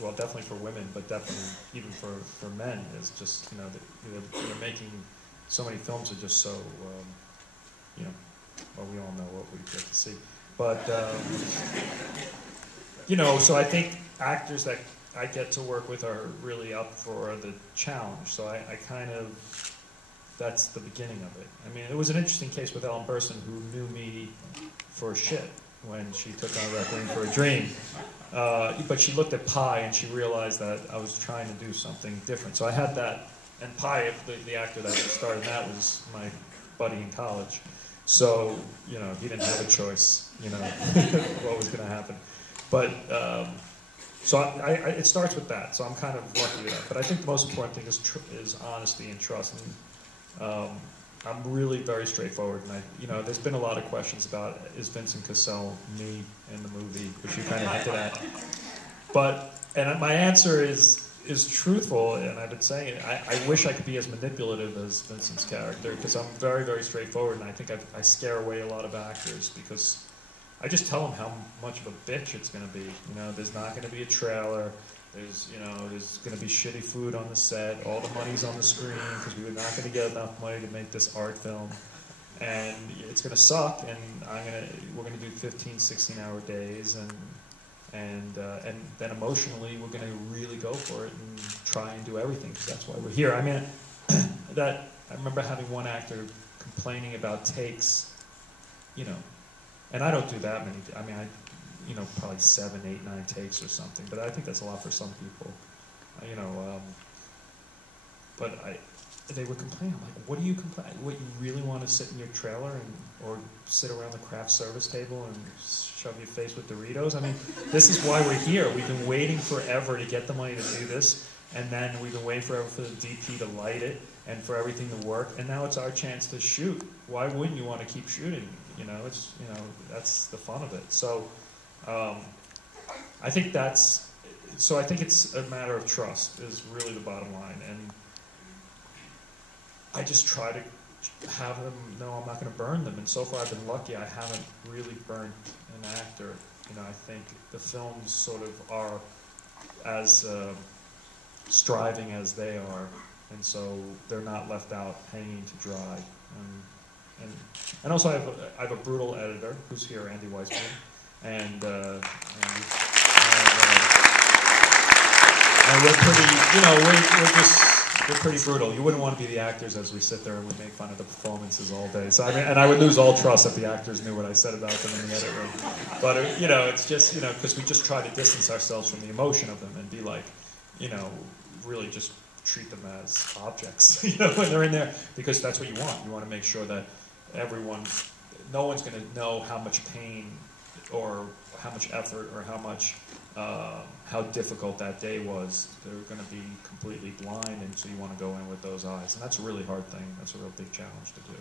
well, definitely for women, but definitely even for men, is just, you know, they're making so many films are just so, you know, well, we all know what we get to see. But, you know, so I think actors that I get to work with are really up for the challenge. So I kind of, that's the beginning of it. I mean, it was an interesting case with Ellen Burstyn, who knew me for shit when she took on Requiem for a Dream. But she looked at Pi and she realized that I was trying to do something different. So I had that, and Pi, the actor that started that, was my buddy in college. So, you know, he didn't have a choice, you know, what was going to happen. But, so it starts with that, so I'm kind of lucky with that. But I think the most important thing is honesty and trust. And, I'm really very straightforward, and you know, there's been a lot of questions about, is Vincent Cassel me in the movie, which you kind of hinted at. But, and my answer is truthful, and I've been saying it. I wish I could be as manipulative as Vincent's character, because I'm very, very straightforward, and I think I scare away a lot of actors, because I just tell them how much of a bitch it's going to be. You know, there's not going to be a trailer. There's, you know, there's going to be shitty food on the set. All the money's on the screen because we were not going to get enough money to make this art film, and it's going to suck. And we're going to do 15, 16-hour days, and then emotionally we're going to really go for it and try and do everything, because that's why we're here. I mean, I remember having one actor complaining about takes, you know, and I don't do that many. I mean, you know, probably 7, 8, 9 takes or something. But I think that's a lot for some people, you know. But they would complain. I'm like, what do you complain? What, you really want to sit in your trailer or sit around the craft service table and shove your face with Doritos? I mean, this is why we're here. We've been waiting forever to get the money to do this, and then we've been waiting forever for the DP to light it and for everything to work. And now it's our chance to shoot. Why wouldn't you want to keep shooting? You know, it's, you know, that's the fun of it. So. I think I think it's a matter of trust is really the bottom line, and I just try to have them know I'm not going to burn them, and so far I've been lucky. I haven't really burnt an actor. You know, I think the films sort of are as striving as they are, and so they're not left out hanging to dry. And also I have a brutal editor who's here, Andy Weissman. And we're pretty, you know, we're pretty brutal. You wouldn't want to be the actors as we sit there and we make fun of the performances all day. So I mean, and I would lose all trust if the actors knew what I said about them in the edit room. But you know, it's just, you know, because we just try to distance ourselves from the emotion of them and be like, you know, really just treat them as objects, you know, when they're in there, because that's what you want. You want to make sure that no one's going to know how much pain or how much effort or how difficult that day was. They're going to be completely blind, and so you want to go in with those eyes. And that's a really hard thing. That's a real big challenge to do.